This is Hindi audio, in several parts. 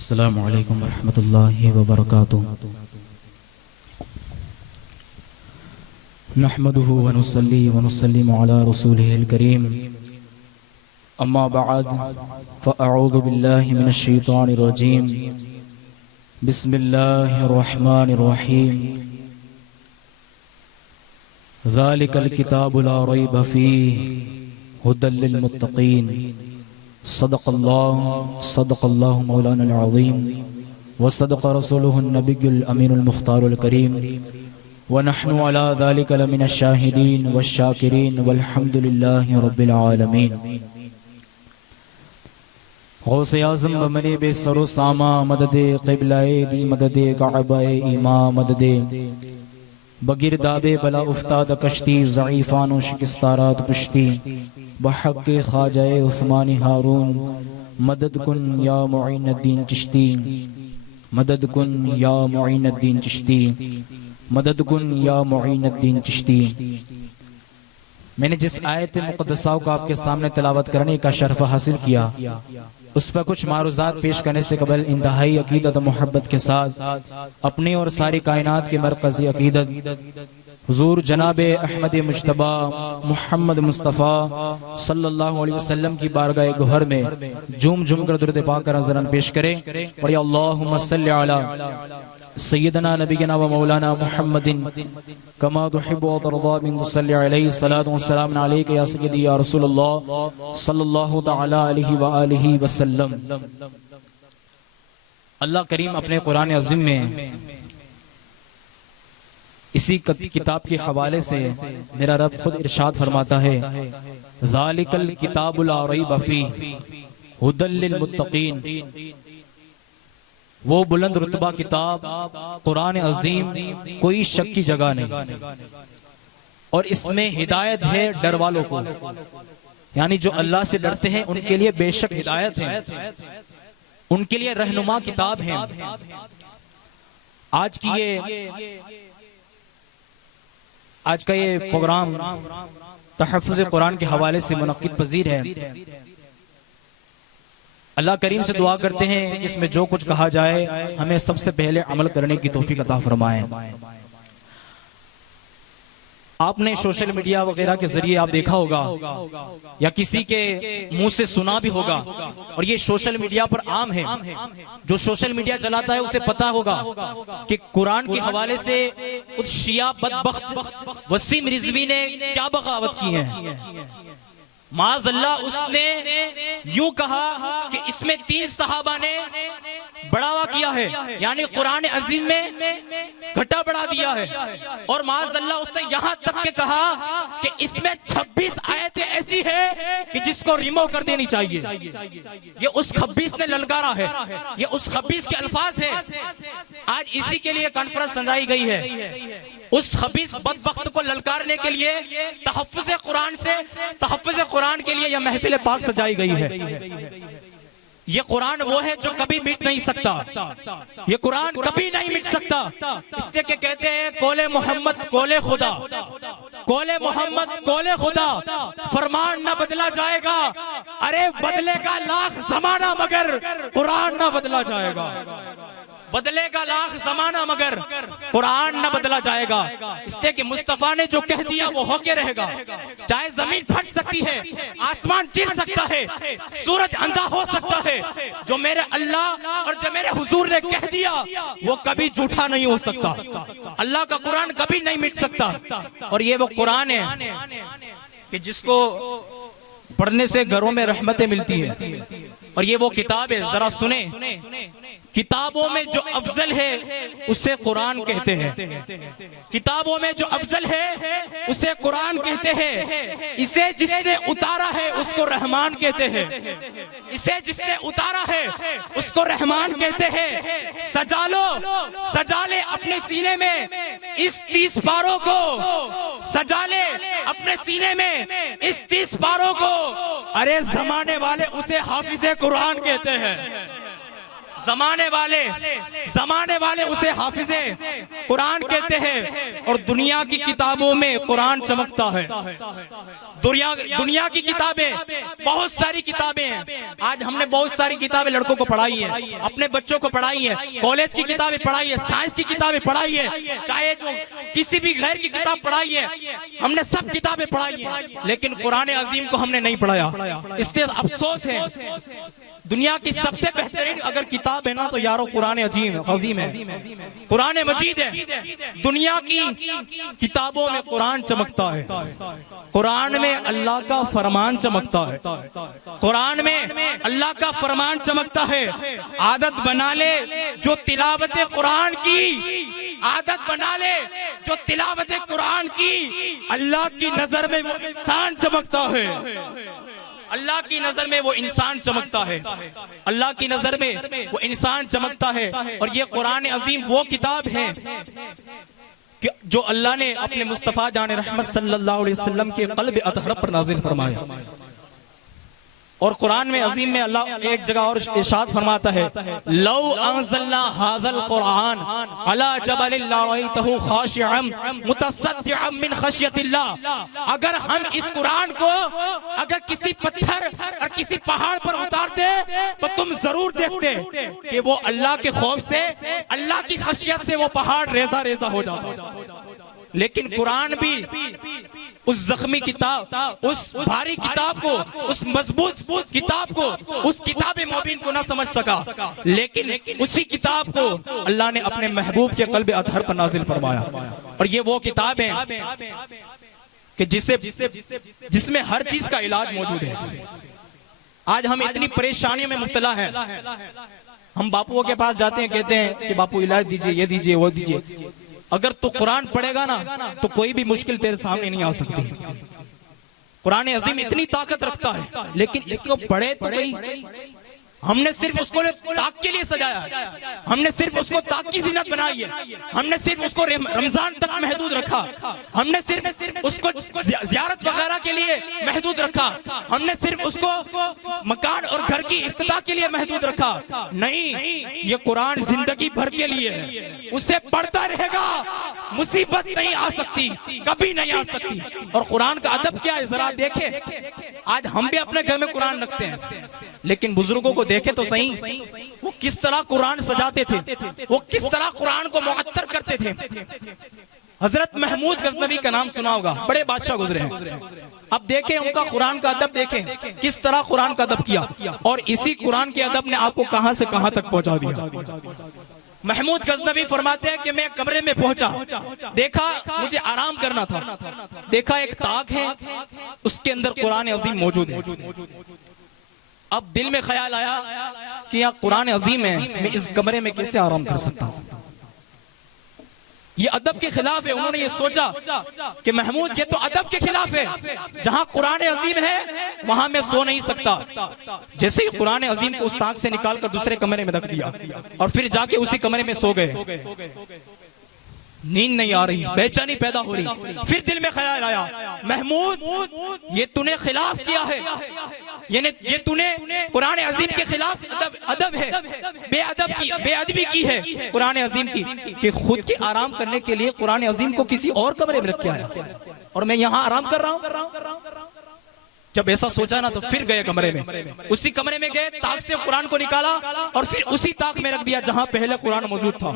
अस्सलामु अलैकुम वरहमतुल्लाहि वबरकातुहू। नहमदुहु व नुसल्ली व नुसल्लिमु अला रसूलिहिल करीम। अम्मा बअद फ़अऊज़ु बिल्लाहि मिनश शैतानिर रजीम। बिस्मिल्लाहिर रहमानिर रहीम। ज़ालिकल किताबु ला रैब फ़ीहि हुदल लिल मुत्तक़ीन। सदक़ल्लाहु मौलाना अज़ीम व सदक़ रसूलुहुन नबियुल अमीनुल मुख्तारुल करीम व नहनु अला ज़ालिका लमिनश शाहिदीन वश्शाकिरीन वल्हम्दुलिल्लाहि रब्बिल आलमीन। गौसे आज़म बमने बेसरो सामा मददे क़िबलाए दी मददे काबाए ईमा मददे बगिरदाबे बला उफ्ताद कश्ती ज़ईफ़ानो शिकस्तारात पुश्ती बहक़्क़े ख़ाजाए उस्मानी हारून मदद कुन या मुईनुद्दीन चिश्ती मदद कुन या मुईनुद्दीन चिश्ती मदद कुन या मुईनुद्दीन चिश्ती। मैंने जिस आयत मुक़द्दसा को आपके सामने तिलावत करने का शर्फ हासिल किया, उस पर कुछ मारूज़ात पेश करने से कबल इंतहाई अकीदत मोहब्बत के साथ अपनी और सारी कायनात के मरकज़ी अकीदत हुज़ूर जनाबे अहमद मुज्तबा मुहम्मद मुस्तफ़ा सल्लल्लाहु अलैहि वसल्लम की बारगाह गुहर में झूम झूम कर दुरूद पाक का नज़रान पेश करें। और अल्लाहुम्मा सल्लि अला सय्यदना नबीना व मौलाना मुहम्मदिन कमा तुहिब्बु व तर्दा मिन सल्लि अलैहि सलातु व सलाम अलैका या सय्यदी या रसूलल्लाह सल्लल्लाहु तआला अलैहि व आलिहि वसल्लम। अल्लाह करीम अपने कुरान अज़ीम में इसी किताब के हवाले से मेरा रब खुद इरशाद फरमाता है, ज़ालिकल किताबु ला रैब फ़ीहि हुदल लिल मुत्तक़ीन। वो बुलंद रुतबा किताब कुरान अज़ीम कोई शक की जगह नहीं, और इसमें हिदायत है डर वालों को, यानी जो अल्लाह से डरते हैं उनके लिए बेशक हिदायत है, उनके लिए रहनुमा किताब है। आज का ये प्रोग्राम तहफ़्फ़ुज़ कुरान के हवाले से मुनक़्क़िद पज़ीर है। अल्लाह करीम से दुआ करते हैं कि इसमें जो कुछ कहा जाए हमें सबसे पहले अमल करने की तौफीक अता फरमाए। आपने सोशल मीडिया वगैरह के जरिए आप देखा होगा या किसी के मुंह से सुना भी होगा, और ये सोशल मीडिया पर आम है। जो सोशल मीडिया चलाता है उसे पता होगा कि कुरान के हवाले से उस शिया बदबख्त वसीम रिजवी ने क्या बगावत की है। माज़अल्लाह उसने यूं कहा कि इसमें 3 सहाबा ने बढ़ावा किया है, यानी कुरान अज़ीम में घटा बढ़ा दिया है। और माज़अल्लाह उसने यहां तक के कहा कि इसमें 26 आयतें ऐसी है कि जिसको रिमूव कर देनी चाहिए। ये उस खब्बीस ने ललकारा है, ये उस खब्बीस के अल्फाज है। आज इसी के लिए कॉन्फ्रेंस सजाई गई है। उस खबीस बदबख्त को ललकारने के लिए तहफ़्फ़ुज़ कुरान से तहफ़्फ़ुज़ कुरान के लिए यह महफिल पाक सजाई गई है। ये कुरान वो है जो कभी मिट नहीं सकता, ये कुरान कभी नहीं मिट सकता। इसलिए के कहते हैं कौले मोहम्मद कौले खुदा, कौले मोहम्मद कौले खुदा, फरमान न बदला जाएगा। अरे बदलेगा लाख जमाना मगर कुरान न बदला जाएगा, बदलेगा लाख जमाना मगर कुरान न बदला जाएगा। इसलिए कि मुस्तफा ने जो कह दिया वो होके रहेगा। चाहे जमीन फट सकती है, आसमान चिर सकता है, सूरज अंधा हो सकता है, जो मेरे अल्लाह और जो मेरे हुजूर ने कह दिया वो कभी झूठा नहीं हो सकता। अल्लाह का कुरान कभी नहीं मिट सकता। और ये वो कुरान है कि जिसको पढ़ने से घरों में रहमतें मिलती है। और ये वो किताब है, जरा सुने, किताबों में जो अफजल है उसे कुरान कहते हैं। किताबों में जो अफजल है उसे कुरान कहते हैं। इसे जिसने उतारा है उसको रहमान कहते हैं। इसे जिसने उतारा है उसको रहमान कहते हैं। सजा लो, सजा ले अपने सीने में इस 30 पारों को, सजा ले अपने सीने में इस 30 पारों को। अरे जमाने वाले उसे हाफिज़े कुरान कहते हैं, जमाने वाले उसे हाफिजे कुरान कहते हैं और दुनिया की किताबों में कुरान चमकता है। दुनिया की किताबें, बहुत सारी किताबें हैं। आज हमने बहुत सारी किताबें लड़कों को पढ़ाई है, अपने बच्चों को पढ़ाई है, कॉलेज की किताबें पढ़ाई है, साइंस की किताबें पढ़ाई है, चाहे जो किसी भी गैर की किताब पढ़ाई है, हमने सब किताबें पढ़ाई है, लेकिन कुरान अजीम को हमने नहीं पढ़ाया। इसलिए अफसोस है। दुनिया की सबसे बेहतरीन अगर किताब है ना तो यारो कुरान अजीम है, कुरान मजीद है। दुनिया की किताबों में कुरान चमकता है, कुरान में अल्लाह का फरमान चमकता है, कुरान में अल्लाह का फरमान चमकता है। आदत बना ले जो तिलावत कुरान की, आदत बना ले जो तिलावत कुरान की, अल्लाह की नजर में वो इंसान चमकता है, अल्लाह की नजर में वो इंसान चमकता है, अल्लाह की नजर में वो इंसान चमकता है। और ये कुरान अजीम वो किताब है कि जो अल्लाह ने अपने मुस्तफा जान रहमत सल्लल्लाहु अलैहि वसल्लम के क़ल्ब अतहर पर नाज़िल फरमाया। और कुरान में अजीम में अल्लाह एक जगह और इरशाद फरमाता है, लौ अंज़लना हाज़ल कुरान अला जबलिन लरअयतहु खाशिअन मुतसद्दिअन मिन खशियतिल्लाह। अगर हम इस कुरान को अगर किसी पत्थर और किसी पहाड़ पर उतारते तो तुम जरूर देखते कि वो अल्लाह के खौफ से, अल्लाह की खशियत से वो पहाड़ रेजा रेजा हो जाता। लेकिन कुरान भी उस जख्मी किताब, उस भारी किताब को, उस मजबूत किताब को, उस किताब मुबीन को ना समझ सका, लेकिन उसी किताब को अल्लाह ने अपने महबूब के क़ल्ब अतहर पर नाजिल फरमाया। और ये वो किताब है कि जिसमें हर चीज का इलाज मौजूद है। आज हम इतनी परेशानियों में मुब्तला हैं, हम बापुओं के पास जाते हैं, कहते हैं कि बापू इलाज दीजिए, ये दीजिए, वो दीजिए। अगर तू कुरान पढ़ेगा ना तो कोई भी मुश्किल तेरे सामने नहीं आ सकती। कुरान अजीम इतनी ताकत रखता है, लेकिन इसको पढ़े तो कोई, हमने सिर्फ उसको ताक के लिए सजाया है, हमने सिर्फ उसको ताक की ज़ीनत बनाई है, हमने सिर्फ उसको रमजान तक महदूद रखा, हमने सिर्फ उसको ज़ियारत वगैरह के लिए महदूद रखा, हमने सिर्फ उसको मकान और घर की इफ्तिताह के लिए महदूद रखा। नहीं, ये कुरान जिंदगी भर के लिए है, उसे पढ़ता रहेगा, मुसीबत नहीं आ सकती, कभी नहीं आ सकती। और कुरान का अदब क्या है जरा देखे। आज हम भी अपने घर में कुरान रखते हैं, लेकिन बुजुर्गों को देखे तो सही, वो किस तरह कुरान सजाते थे, वो किस तरह कुरान को मुअत्तर करते थे। हजरत महमूद गजनवी का नाम सुना होगा, बड़े बादशाह गुजरे हैं। अब देखें उनका कुरान का अदब, देखें किस तरह कुरान का अदब किया, और इसी कुरान के अदब ने आपको कहां से कहां तक पहुंचा दिया। महमूद गजनवी फरमाते हैं कि मैं कमरे में पहुंचा, देखा मुझे आराम करना था, देखा एक ताक है, उसके अंदर कुरान अजीम मौजूद है। अब दिल में ख्याल आया कि यहाँ कुरान अजीम है, मैं इस कमरे में कैसे आराम कर सकता हूँ। ये अदब के खिलाफ है। उन्होंने ये सोचा कि महमूद ये तो अदब के खिलाफ है, जहाँ कुरान अजीम है वहां मैं सो नहीं सकता। जैसे ही कुरान अजीम को उस ताक से निकालकर दूसरे कमरे में रख दिया और फिर जाके उसी कमरे में सो गए। नींद नहीं आ रही, बेचैनी पैदा हो रही। फिर दिल में ख्याल आया, महमूद ये तूने खिलाफ किया है, ये तूने कुरान अजीम के खिलाफ अदब है, बेअदबी की है कुरान अजीम की, कि खुद के आराम करने के लिए कुरान अजीम को किसी और कमरे में रख के आया और मैं यहाँ आराम कर रहा हूँ। जब ऐसा सोचा ना तो फिर गए कमरे में, उसी कमरे में गए, ताक से कुरान को निकाला और फिर उसी ताक में रख दिया जहां पहले कुरान मौजूद था।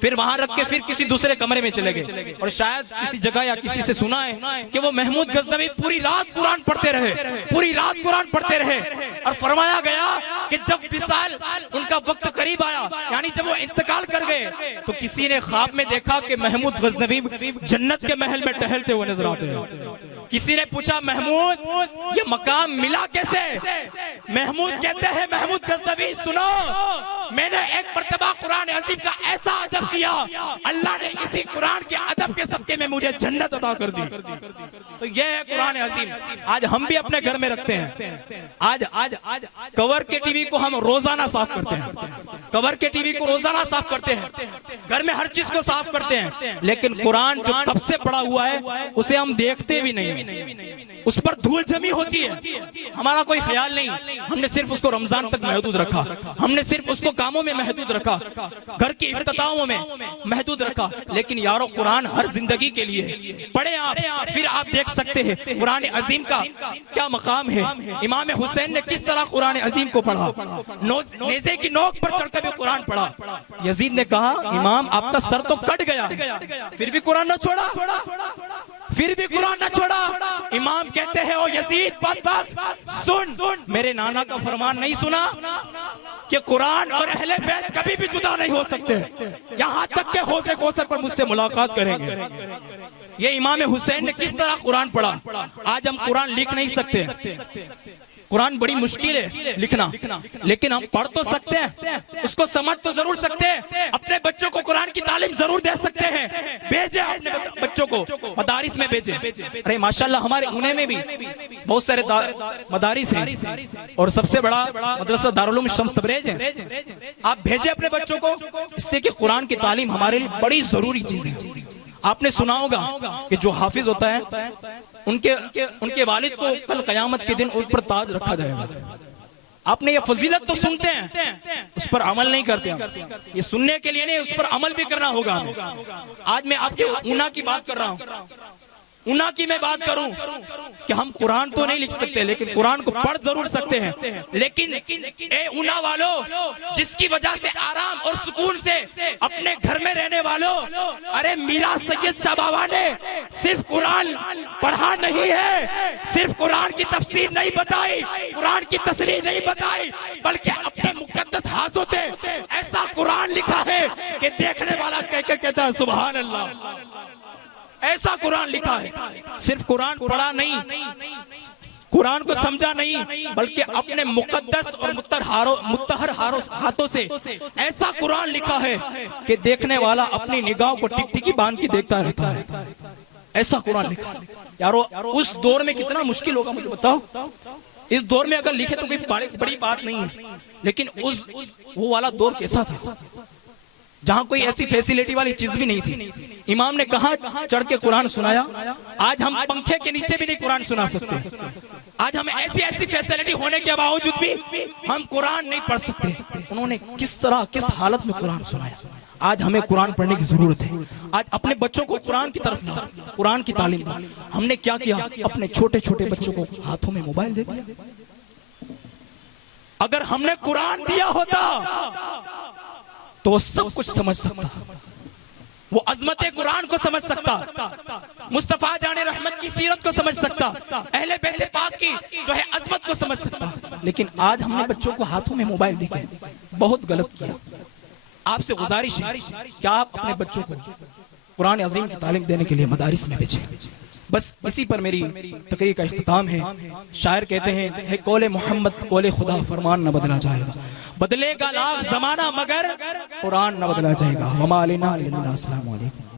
फिर वहां रख के फिर किसी दूसरे कमरे में चले गए और शायद किसी जगह या किसी से सुना है कि वो महमूद गजनवी पूरी रात कुरान पढ़ते रहे, पूरी रात कुरान पढ़ते रहे। और फरमाया गया कि जब विसाल उनका वक्त करीब आया, यानी जब वो इंतकाल कर गए, तो किसी ने ख्वाब में देखा कि महमूद गजनवी जन्नत के महल में टहलते हुए नजर आते हैं। किसी ने पूछा, महमूद ये मकाम मिला कैसे? महमूद कहते हैं, महमूद गजनवी सुनो, मैंने एक मर्तबा कुरान अजीम का ऐसा अदब किया, अल्लाह ने इसी कुरान के अदब के सदके में मुझे जन्नत अता कर दी। तो ये है कुरान अजीम। आज हम भी अपने घर में रखते हैं, आज कवर के टीवी को हम रोजाना साफ करते हैं। कवर के टीवी को रोजाना साफ करते हैं, घर में हर चीज को साफ करते हैं, लेकिन कुरान जो कब से पड़ा हुआ है उसे हम देखते भी नहीं, उस पर धूल जमी होती है, हमारा कोई ख्याल नहीं। हमने सिर्फ उसको रमजान तक महदूद रखा, हमने सिर्फ उसको कामों में महदूद रखा, घर की इफ्तिताओं में महदूद रखा। लेकिन यारो कुरान हर जिंदगी के लिए है। पढ़े आप, फिर आप देख सकते हैं कुरान अजीम का क्या मकाम है। इमाम हुसैन ने किस तरह कुरान अजीम को पढ़ा, नेज़े की नोक पर चढ़कर भी कुरान पढ़ा। यजीद ने कहा इमाम आपका सर तो कट गया, फिर भी कुरान न छोड़ा, फिर भी कुरान न छोड़ा। इमाम कहते हैं ओ यजीद बदबख्त, सुन, मेरे नाना का फरमान नहीं सुना कि कुरान और अहले बैत कभी भी जुदा नहीं हो सकते, यहाँ तक के हौज़े कौसर पर मुझसे मुलाकात करेंगे। ये इमाम हुसैन ने किस तरह कुरान पढ़ा। आज हम कुरान लिख नहीं सकते, कुरान बड़ी मुश्किल है लिखना, लेकिन हम पढ़ तो सकते हैं, उसको समझ तो जरूर सकते हैं। अपने बच्चों को कुरान की तालीम जरूर दे सकते हैं, भेजे अपने बच्चों को मदारिस में भेजे। अरे माशाल्लाह हमारे पुणे में भी बहुत सारे मदारिस हैं और सबसे बड़ा मदरसा दारुल उलूम शम्स तबरेज है। आप भेजे अपने बच्चों को, इसलिए कि कुरान की तालीम हमारे लिए बड़ी जरूरी चीज है। आपने सुना होगा कि जो हाफिज होता है उनके वालिद को कल कयामत के दिन उन पर ताज रखा जाएगा। आपने ये फजीलत तो सुनते हैं, उस पर अमल नहीं करते हैं। ये सुनने के लिए नहीं, उस पर अमल भी करना होगा। आज मैं आपके ऊना की बात कर रहा हूँ, ऊना की मैं बात करूं कि हम कुरान तो नहीं लिख सकते, लेकिन कुरान को पढ़ जरूर सकते हैं। लेकिन ए ऊना वालों, जिसकी वजह से आराम और सुकून से अपने घर में रहने वालों, अरे मीरा सैयद शाह बाबा ने सिर्फ कुरान पढ़ा नहीं है, सिर्फ कुरान की तफसीर नहीं बताई, कुरान की तसरीह नहीं बताई, बल्कि अपने मुकद्दस हाथों से ऐसा कुरान लिखा है कि देखने वाला कहकर कहता है सुभान अल्लाह। ऐसा कुरान लिखा है। सिर्फ कुरान पढ़ा नहीं, कुरान को समझा नहीं, बल्कि अपने मुकद्दस और मुत्तहर हाथों से ऐसा कुरान लिखा है कि देखने वाला अपनी निगाह को टिकटिकी बांध के देखता रहता है। ऐसा कुरान लिखा है। यारो उस दौर में कितना मुश्किल होगा मुझे बताओ। इस दौर में अगर लिखे तो कोई बड़ी बात नहीं है, लेकिन वो वाला दौर कैसा था जहां कोई ऐसी फैसिलिटी वाली चीज भी नहीं थी। इमाम ने कहा चढ़ के कुरान सुनाया। आज हम पंखे के नीचे भी नहीं कुरान सुना सकते। आज हमें ऐसी फैसिलिटी होने के बावजूद भी हम कुरान नहीं पढ़ सकते। उन्होंने किस तरह किस हालत में कुरान सुनाया। आज हमें कुरान पढ़ने की जरूरत है। आज अपने बच्चों को कुरान की तरफ ला, कुरान की तालीम ला। हमने क्या किया, अपने छोटे छोटे बच्चों को हाथों में मोबाइल दे दिया। अगर हमने कुरान दिया होता तो वो सब कुछ समझ सकता, वो अजमत कुरान को समझ सकता, मुस्तफा जाने रहमत की सीरत को समझ सकता, अहले बैत पाक की जो है अजमत को समझ सकता। लेकिन आज हमने बच्चों को हाथों में मोबाइल दिए, बहुत गलत किया। आपसे गुजारिश है कि आप अपने बच्चों को कुरान अजीम की तालीम देने के लिए मदारिस में भेजें। बस इसी पर मेरी तकरीर का इख्तिताम है। शायर कहते हैं, है कौले मोहम्मद कौले खुदा फरमान न बदला जाएगा, बदलेगा लाख जमाना मगर कुरान न बदला जाएगा। वमा अलैना इल्ला अस्सलामु अलैकुम।